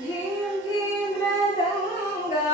धीम धीम रंगता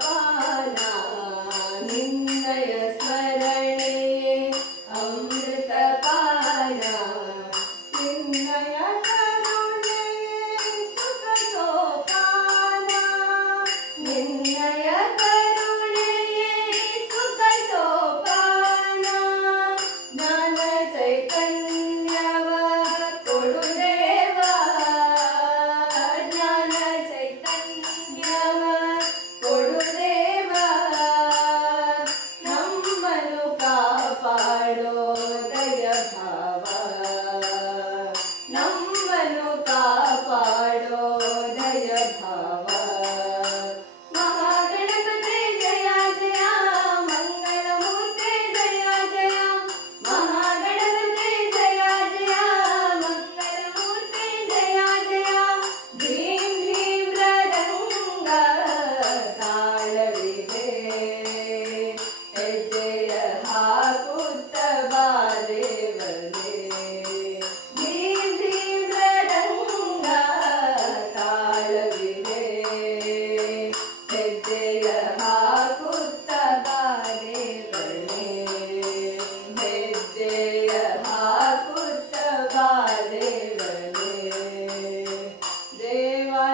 bye.